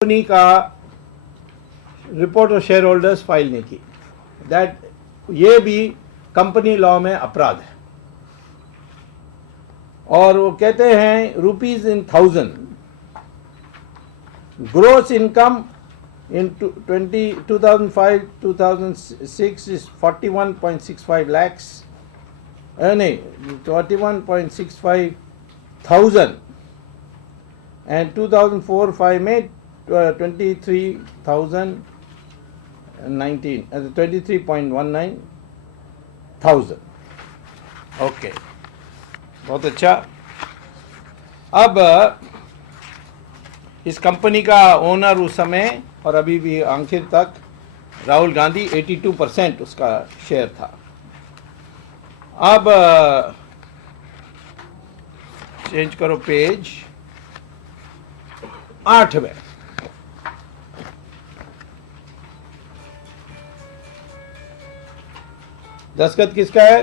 Company का report of share holders file नहीं की, दैट ये भी कंपनी लॉ में अपराध है। और वो कहते हैं rupees in 1000 gross income in 2005-2006 is 41.65 lakhs, नहीं 41.65 thousand, and 2004-5 में 23,019 23.19 thousand। ओके, बहुत अच्छा। अब इस कंपनी का ओनर उस समय और अभी भी आखिर तक राहुल गांधी 82% उसका शेयर था। अब चेंज करो पेज 8 में। दस्तखत किसका है?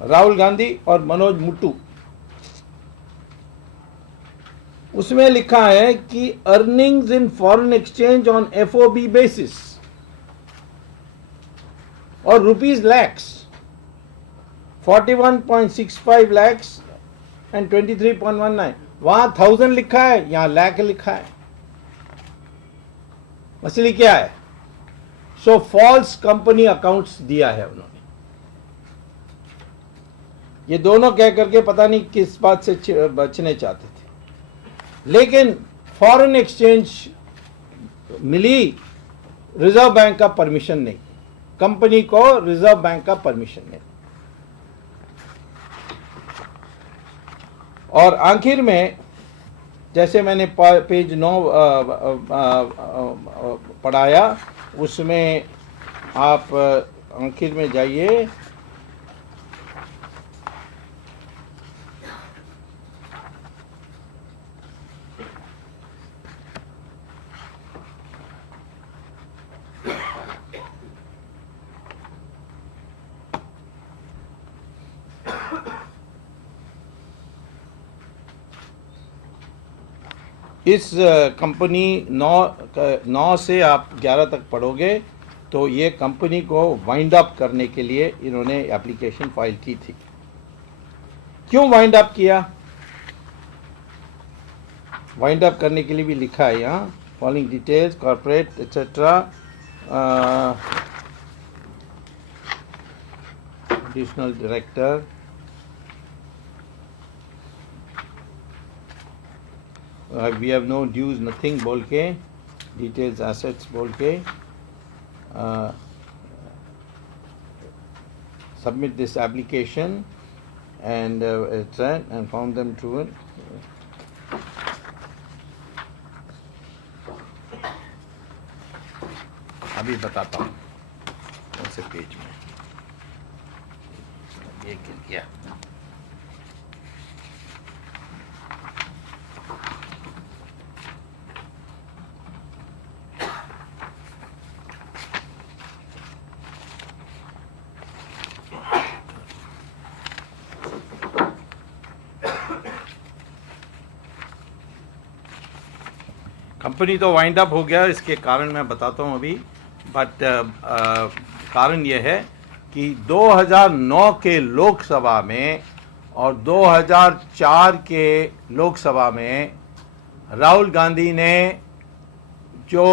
राहुल गांधी और मनोज मुट्टू। उसमें लिखा है कि earnings in foreign exchange on FOB basis और रुपीज लैक्स 41.65 लैक्स एंड 23.19। वहां 1000 लिखा है, यहां लैख लिखा है। मसले क्या है? सो फॉल्स कंपनी अकाउंट्स दिया है उन्होंने। ये दोनों कह करके पता नहीं किस बात से बचने चाहते थे, लेकिन फॉरेन एक्सचेंज मिली, रिजर्व बैंक का परमिशन नहीं, कंपनी को रिजर्व बैंक का परमिशन नहीं। और आखिर में जैसे मैंने पेज 9 पढ़ाया, उसमें आप आखिर में जाइए। इस कंपनी 9 से आप 11 तक पढ़ोगे तो ये कंपनी को वाइंड अप करने के लिए इन्होंने एप्लीकेशन फाइल की थी। क्यों वाइंड अप किया? वाइंड अप करने के लिए भी लिखा है यहाँ, following details corporate etcetera, additional director, we have no dues nothing बोल के, details assets बोल के, submit this application and and found them true। अभी बताता हूँ कौन से पेज में ये किया। कंपनी तो वाइंड अप हो गया, इसके कारण मैं बताता हूँ अभी। बट कारण यह है कि 2009 के लोकसभा में और 2004 के लोकसभा में राहुल गांधी ने जो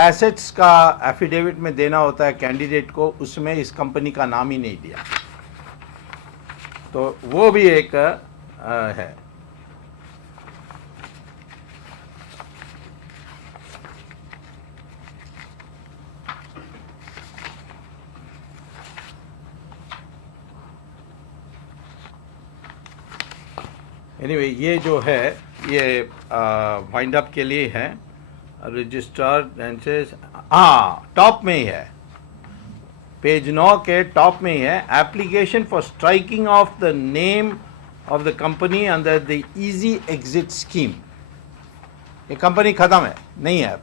एसेट्स का एफिडेविट में देना होता है कैंडिडेट को, उसमें इस कंपनी का नाम ही नहीं दिया। तो वो भी एक है। एनीवे ये जो है ये वाइंड अप के लिए है। रजिस्ट्रार बेंचेस, हाँ टॉप में ही है, पेज 9 के टॉप में ही है। Application for striking off the name of the company under the easy exit scheme. ये कंपनी खत्म है, नहीं है।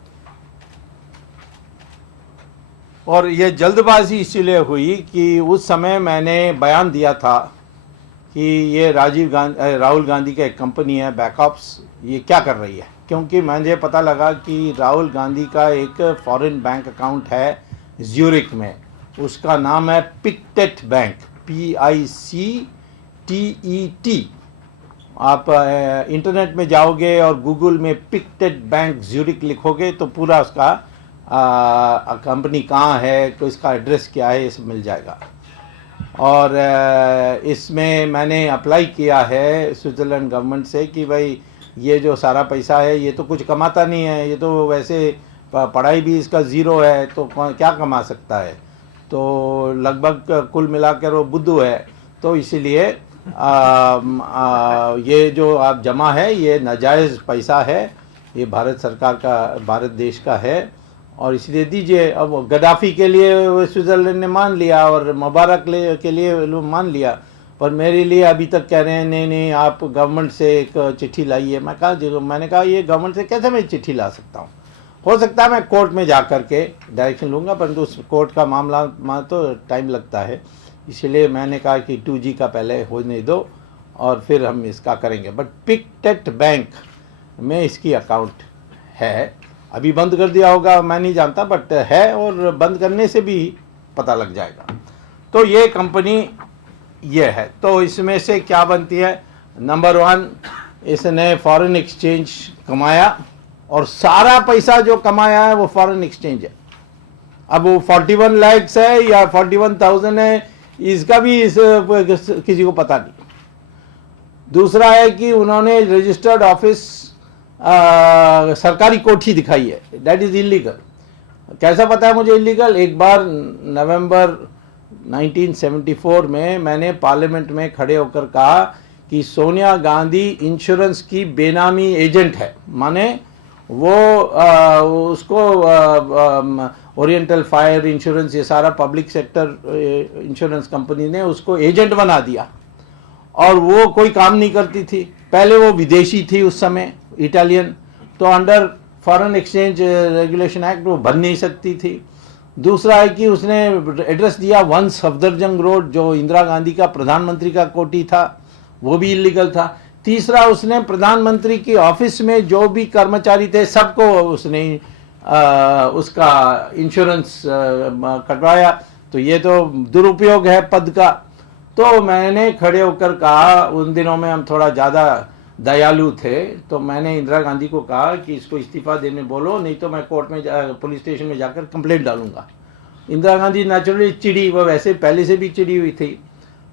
और ये जल्दबाजी इसीलिए हुई कि उस समय मैंने बयान दिया था कि ये राहुल गांधी का एक कंपनी है बैकअप्स, ये क्या कर रही है। क्योंकि मुझे पता लगा कि राहुल गांधी का एक फॉरेन बैंक अकाउंट है ज्यूरिक में, उसका नाम है पिक्टेट बैंक, PICTET। आप इंटरनेट में जाओगे और गूगल में पिक्टेट बैंक ज्यूरिक लिखोगे तो पूरा उसका कंपनी कहाँ है, तो इसका एड्रेस क्या है, ये सब मिल जाएगा। और इसमें मैंने अप्लाई किया है स्विट्ज़रलैंड गवर्नमेंट से कि भाई ये जो सारा पैसा है ये तो कुछ कमाता नहीं है, ये तो वैसे पढ़ाई भी इसका ज़ीरो है, तो क्या कमा सकता है, तो लगभग कुल मिलाकर वो बुद्धू है। तो इसीलिए ये जो आप जमा है ये नाजायज़ पैसा है, ये भारत सरकार का, भारत देश का है, और इसलिए दीजिए। अब गद्दाफी के लिए स्विट्ज़रलैंड ने मान लिया और मुबारक के लिए मान लिया, पर मेरे लिए अभी तक कह रहे हैं नहीं नहीं आप गवर्नमेंट से एक चिट्ठी लाइए। मैंने कहा ये गवर्नमेंट से कैसे मैं चिट्ठी ला सकता हूँ, हो सकता है मैं कोर्ट में जा कर के डायरेक्शन लूँगा, परंतु उस कोर्ट का मामला तो टाइम लगता है, इसलिए मैंने कहा कि 2G का पहले होने दो और फिर हम इसका करेंगे। बट पिक्टेट बैंक में इसकी अकाउंट है, अभी बंद कर दिया होगा मैं नहीं जानता, बट है, और बंद करने से भी पता लग जाएगा। तो ये कंपनी ये है। तो इसमें से क्या बनती है, नंबर 1 इसने फॉरेन एक्सचेंज कमाया, और सारा पैसा जो कमाया है वो फॉरेन एक्सचेंज है। अब वो 41 लाख है या 41,000 है, इसका भी किसी को पता नहीं। दूसरा है कि उन्होंने रजिस्टर्ड ऑफिस सरकारी कोठी दिखाई है, दैट इज इलीगल। कैसा पता है मुझे इलीगल, एक बार नवंबर 1974 में मैंने पार्लियामेंट में खड़े होकर कहा कि सोनिया गांधी इंश्योरेंस की बेनामी एजेंट है, माने वो उसको ओरिएंटल फायर इंश्योरेंस, ये सारा पब्लिक सेक्टर इंश्योरेंस कंपनी ने उसको एजेंट बना दिया, और वो कोई काम नहीं करती थी। पहले वो विदेशी थी उस समय, इटालियन, तो under foreign exchange regulation act वो बन नहीं सकती थी। दूसरा है कि उसने एड्रेस दिया 1 सफदरजंग रोड, जो इंदिरा गांधी का प्रधानमंत्री का कोठी था, वो भी इलीगल था। तीसरा, उसने प्रधानमंत्री की ऑफिस में जो भी कर्मचारी थे सबको उसने उसका इंश्योरेंस कटवाया, तो ये तो दुरुपयोग है पद का। तो मैंने खड़े होकर कहा, उन दिनों में हम थोड़ा ज़्यादा दयालु थे, तो मैंने इंदिरा गांधी को कहा कि इसको इस्तीफा देने बोलो, नहीं तो मैं कोर्ट में पुलिस स्टेशन में जाकर कंप्लेंट डालूंगा। इंदिरा गांधी नेचुरली चिड़ी, वो वैसे पहले से भी चिड़ी हुई थी,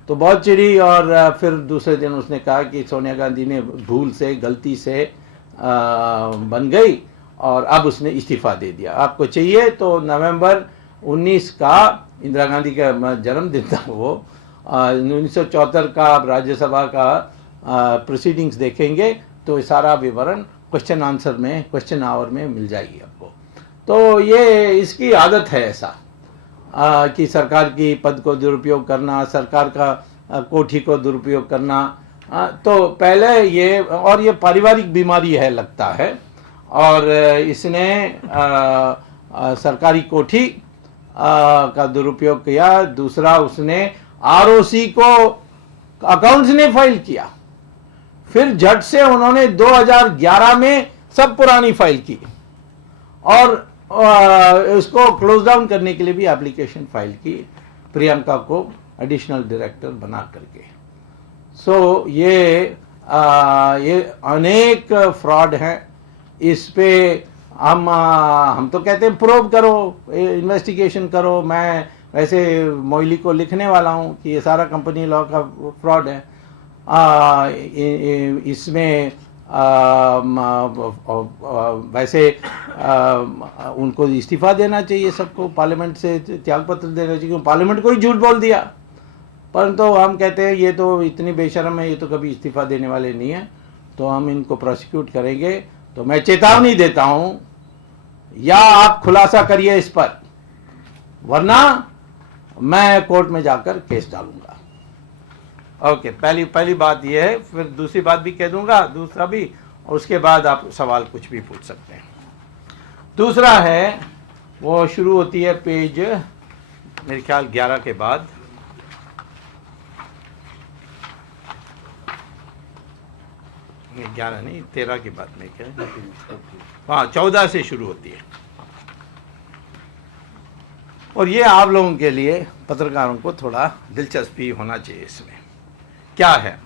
तो बहुत चिड़ी, और फिर दूसरे दिन उसने कहा कि सोनिया गांधी ने भूल से, गलती से बन गई, और अब उसने इस्तीफा दे दिया। आपको चाहिए तो नवंबर 19 का इंदिरा गांधी का जन्मदिन था, वो 1974 का आप राज्यसभा का प्रोसीडिंग्स देखेंगे तो सारा विवरण क्वेश्चन आंसर में, क्वेश्चन आवर में मिल जाएगी आपको। तो ये इसकी आदत है ऐसा कि सरकार की पद को दुरुपयोग करना, सरकार का कोठी को दुरुपयोग करना। तो पहले ये, और ये पारिवारिक बीमारी है लगता है, और इसने सरकारी कोठी का दुरुपयोग किया। दूसरा, उसने ROC को अकाउंट्स ने फाइल किया, फिर झट से उन्होंने 2011 में सब पुरानी फाइल की, और इसको क्लोज डाउन करने के लिए भी एप्लीकेशन फाइल की, प्रियंका को एडिशनल डायरेक्टर बना करके। सो ये अनेक फ्रॉड हैं, इस पे हम तो कहते हैं प्रोब करो, इन्वेस्टिगेशन करो। मैं वैसे मोइली को लिखने वाला हूँ कि ये सारा कंपनी लॉ का फ्रॉड है। इसमें वैसे उनको इस्तीफा देना चाहिए, सबको पार्लियामेंट से त्यागपत्र देना चाहिए, पार्लियामेंट को ही झूठ बोल दिया। परंतु हम कहते हैं ये तो इतनी बेशर्म है, ये तो कभी इस्तीफा देने वाले नहीं है, तो हम इनको प्रोसिक्यूट करेंगे। तो मैं चेतावनी देता हूं, या आप खुलासा करिए इस पर, वरना मैं कोर्ट में जाकर केस डालूंगा। ओके, पहली बात यह है, फिर दूसरी बात भी कह दूंगा, दूसरा भी, और उसके बाद आप सवाल कुछ भी पूछ सकते हैं। दूसरा है, वो शुरू होती है पेज मेरे ख्याल 11 के बाद। 11 नहीं 13 की बात में क्या है, हाँ 14 से शुरू होती है। और ये आप लोगों के लिए पत्रकारों को थोड़ा दिलचस्पी होना चाहिए इसमें। क्या है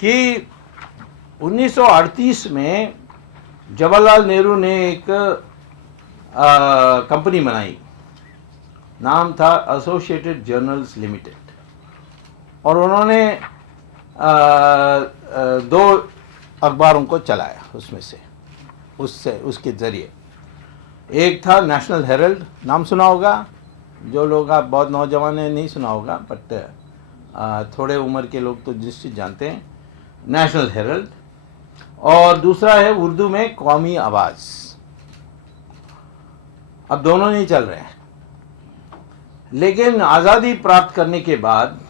कि 1938 में जवाहरलाल नेहरू ने एक कंपनी बनाई, नाम था एसोसिएटेड जर्नल्स लिमिटेड, और उन्होंने दो अखबारों को चलाया उसमें से, उसके ज़रिए। एक था नेशनल हेरल्ड, नाम सुना होगा, जो लोग आप बहुत नौजवान हैं नहीं सुना होगा, बट थोड़े उम्र के लोग तो निश्चित जानते हैं, नेशनल हेरल्ड। और दूसरा है उर्दू में कौमी आवाज़। अब दोनों नहीं चल रहे हैं, लेकिन आज़ादी प्राप्त करने के बाद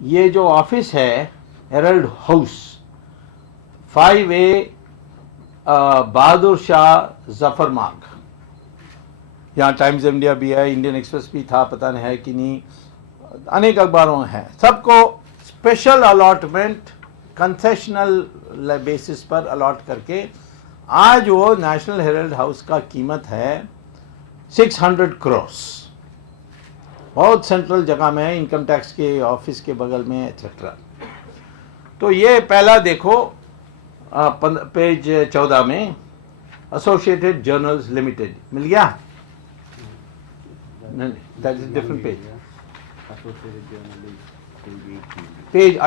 ये जो ऑफिस है Herald house, 5A Bahadur Shah Zafar मार्ग, यहाँ टाइम्स ऑफ इंडिया भी है, इंडियन एक्सप्रेस भी था, पता नहीं है कि नहीं, अनेक अखबारों हैं, सबको स्पेशल अलॉटमेंट कंसेशनल बेसिस पर अलॉट करके आज वो नेशनल हेरल्ड हाउस का कीमत है 600 करोड़। बहुत सेंट्रल जगह में है, इनकम टैक्स के ऑफिस के बगल में एक्सेट्रा। तो ये पहला देखो पेज 14 में एसोसिएटेड जर्नल्स लिमिटेड मिल गया, that is different page, page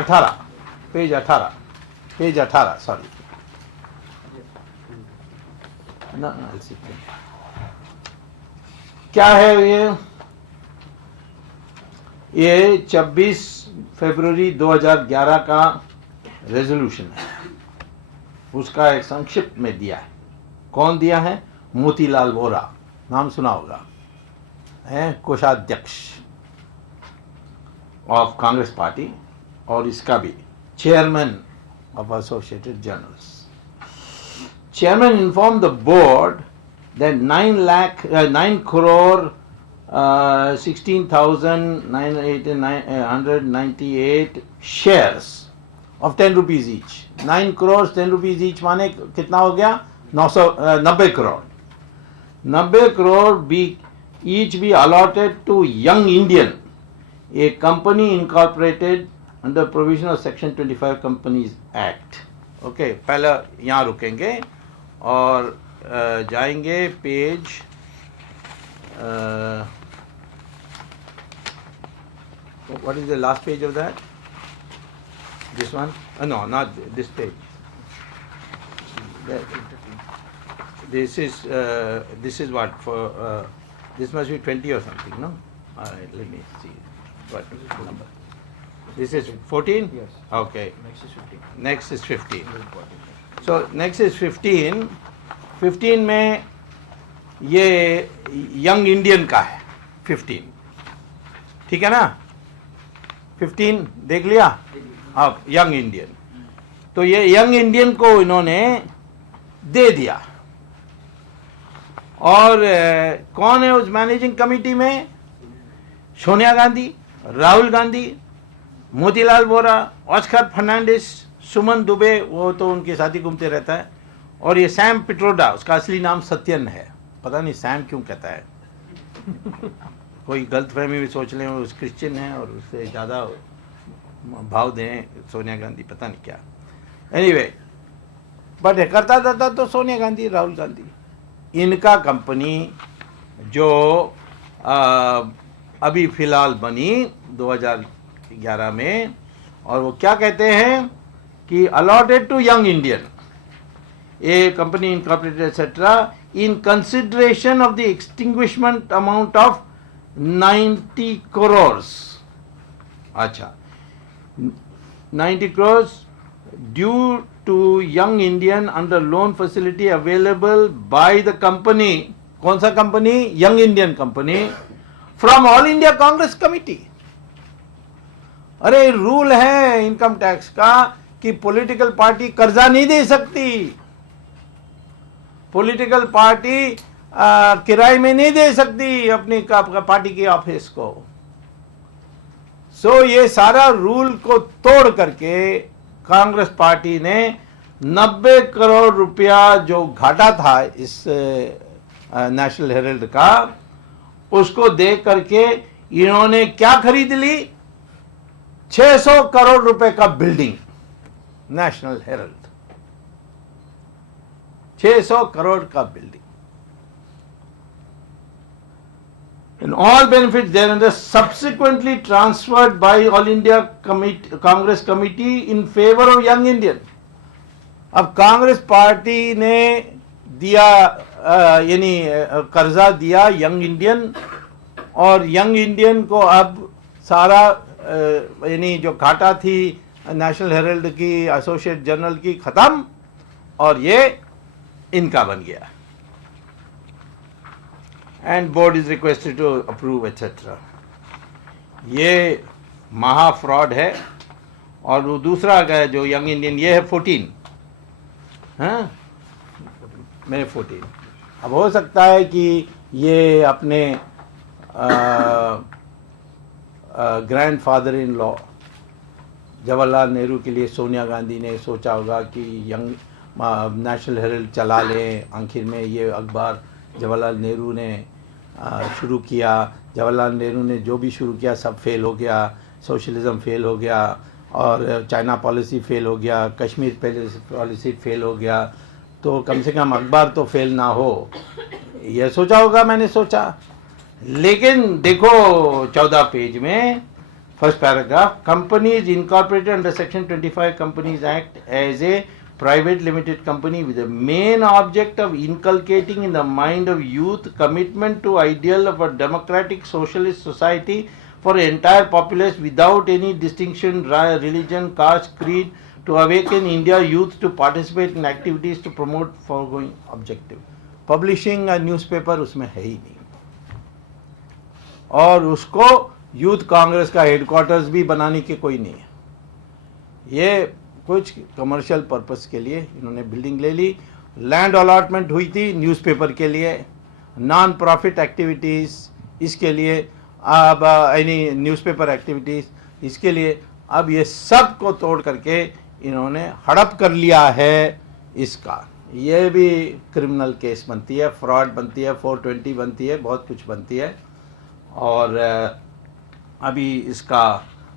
18 sorry ना, क्या है ये 26 फरवरी 2011 का रेजोल्यूशन है, उसका एक संक्षिप्त में दिया है। कौन दिया है? मोतीलाल वोरा, नाम सुना होगा, है कोषाध्यक्ष ऑफ कांग्रेस पार्टी, और इसका भी chairman of associated journals. Chairman inform the board that 9 crore 16,998 shares of 10 rupees each. 9 crores 10 rupees each माने कितना हो गया? 90 crore. 90 crore be each be allotted to Young Indian, a company incorporated under provision of Section 25 Companies Act. Okay, पहले यहाँ रुकेंगे और जाएंगे page what is the last page of that? This one? No, not this page. This is what for? This must be 20 or something, no? All right, let me see. What number? This is 14? Yes. Okay. Next is 15. Next is 15. Very important. So next is 15. 15 में ये young Indian का है 15, ठीक है ना? 15 देख लिया? अब यंग इंडियन, तो ये यंग इंडियन को इन्होंने दे दिया। और कौन है उस मैनेजिंग कमेटी में? सोनिया गांधी, राहुल गांधी, मोतीलाल वोरा, ऑस्कर फर्नांडिस, सुमन दुबे, वो तो उनके साथ ही घूमते रहता है, और ये सैम पिट्रोडा, उसका असली नाम सत्यन है, पता नहीं सैम क्यों कहता है, कोई गलतफहमी भी सोच लें उस क्रिश्चियन है और उससे ज़्यादा भाव दें सोनिया गांधी, पता नहीं क्या। एनीवे, बट करता था तो सोनिया गांधी, राहुल गांधी, इनका कंपनी जो अभी फ़िलहाल बनी 2011 में, और वो क्या कहते हैं कि allotted to Young Indian, a company incorporated etcetera, in consideration of the extinguishment amount of 90 crore. अच्छा, 90 crore due to Young Indian under loan facility available by the company. कौन सा company? Young Indian company, from all India Congress committee. अरे rule है income tax का कि political party कर्जा नहीं दे सकती, पॉलिटिकल पार्टी किराए में नहीं दे सकती अपनी पार्टी के ऑफिस को। सो ये सारा रूल को तोड़ करके कांग्रेस पार्टी ने 90 करोड़ रुपया जो घाटा था इस नेशनल हेराल्ड का, उसको देख करके इन्होंने क्या खरीद ली? 600 करोड़ रुपए का बिल्डिंग, नेशनल हेराल्ड 600 करोड़ का building. And all benefits thereunder subsequently transferred by All India Congress Committee in favor of Young Indian। अब कांग्रेस पार्टी ने दिया यानी कर्जा दिया यंग इंडियन, और यंग इंडियन को अब सारा यानी जो घाटा थी नेशनल हेराल्ड की, एसोसिएट जर्नल की, खत्म, और ये इनका बन गया। And board is requested to approve etcetera. ये महा फ्रॉड है। और वो दूसरा जो यंग इंडियन, ये है 14, हाँ मेरे 14। अब हो सकता है कि ये अपने grandfather in law Jawaharlal Nehru के लिए सोनिया गांधी ने सोचा होगा कि यंग नेशनल हेराल्ड चला लें। आखिर में ये अखबार जवाहरलाल नेहरू ने शुरू किया। जवाहरलाल नेहरू ने जो भी शुरू किया सब फेल हो गया। सोशलिज्म फेल हो गया, और चाइना पॉलिसी फेल हो गया, कश्मीर पॉलिसी फेल हो गया, तो कम से कम अखबार तो फेल ना हो, यह सोचा होगा, मैंने सोचा। लेकिन देखो 14 पेज में first paragraph, companies incorporated under section 25 companies act as a private limited company with the main object of inculcating in the mind of youth commitment to ideal of a democratic socialist society for entire populace without any distinction, religion, caste, creed, to awaken India youth to participate in activities to promote foregoing objective। Publishing a newspaper उसमें है ही नहीं, और उसको youth Congress का headquarters भी बनाने के कोई नहीं है। ये कुछ कमर्शियल पर्पस के लिए इन्होंने बिल्डिंग ले ली। लैंड अलॉटमेंट हुई थी न्यूज़पेपर के लिए, नॉन प्रॉफिट एक्टिविटीज़ इसके लिए, अब यानी न्यूज़पेपर एक्टिविटीज़ इसके लिए, अब ये सब को तोड़ करके इन्होंने हड़प कर लिया है इसका। ये भी क्रिमिनल केस बनती है, फ्रॉड बनती है, 420 बनती है, बहुत कुछ बनती है। और अभी इसका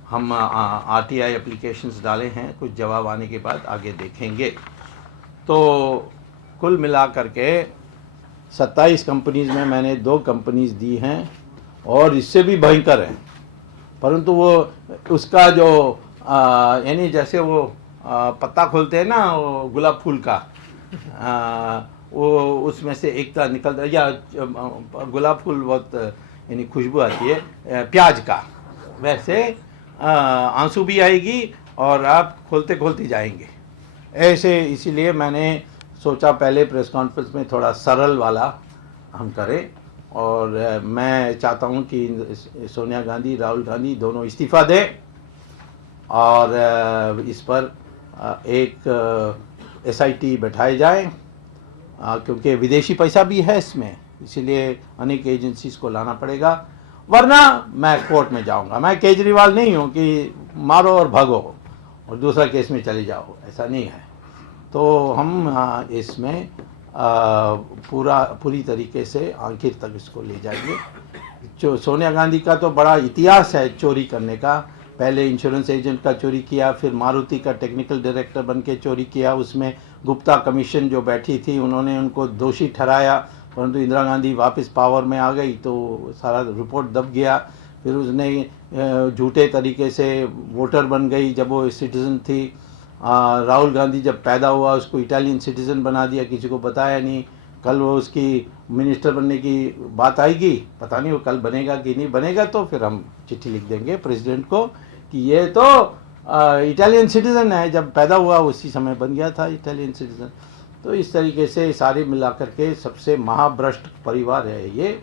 हम आरटीआई एप्लीकेशंस डाले हैं, कुछ जवाब आने के बाद आगे देखेंगे। तो कुल मिला करके 27 कंपनीज़ में मैंने 2 कंपनीज़ दी हैं, और इससे भी भयंकर हैं, परंतु वो उसका जो यानी जैसे वो पत्ता खोलते हैं ना वो गुलाब फूल का, वो उसमें से एक तरह निकलता है, या गुलाब फूल बहुत यानी खुशबू आती है प्याज का, वैसे आंसू भी आएगी और आप खोलते खोलते जाएंगे ऐसे। इसीलिए मैंने सोचा पहले प्रेस कॉन्फ्रेंस में थोड़ा सरल वाला हम करें, और मैं चाहता हूं कि सोनिया गांधी, राहुल गांधी दोनों इस्तीफ़ा दें, और इस पर एक SIT बैठाए जाए, क्योंकि विदेशी पैसा भी है इसमें, इसीलिए अनेक एजेंसीज को लाना पड़ेगा, वरना मैं कोर्ट में जाऊंगा। मैं केजरीवाल नहीं हूं कि मारो और भागो और दूसरा केस में चले जाओ, ऐसा नहीं है। तो हम इसमें पूरी तरीके से आखिर तक इसको ले जाएंगे। सोनिया गांधी का तो बड़ा इतिहास है चोरी करने का। पहले इंश्योरेंस एजेंट का चोरी किया, फिर मारुति का टेक्निकल डायरेक्टर बन के चोरी किया। उसमें गुप्ता कमीशन जो बैठी थी उन्होंने उनको दोषी ठहराया, परंतु इंदिरा गांधी वापस पावर में आ गई तो सारा रिपोर्ट दब गया। फिर उसने झूठे तरीके से वोटर बन गई जब वो सिटीज़न थी। राहुल गांधी जब पैदा हुआ उसको इटालियन सिटीज़न बना दिया, किसी को बताया नहीं। कल वो उसकी मिनिस्टर बनने की बात आएगी, पता नहीं वो कल बनेगा कि नहीं बनेगा, तो फिर हम चिट्ठी लिख देंगे प्रेसिडेंट को कि ये तो इटालियन सिटीज़न है, जब पैदा हुआ उसी समय बन गया था इटालियन सिटीज़न। तो इस तरीके से सारे मिलाकर के सबसे महाभ्रष्ट परिवार है ये,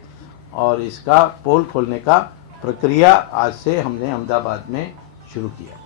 और इसका पोल खोलने का प्रक्रिया आज से हमने अहमदाबाद में शुरू किया।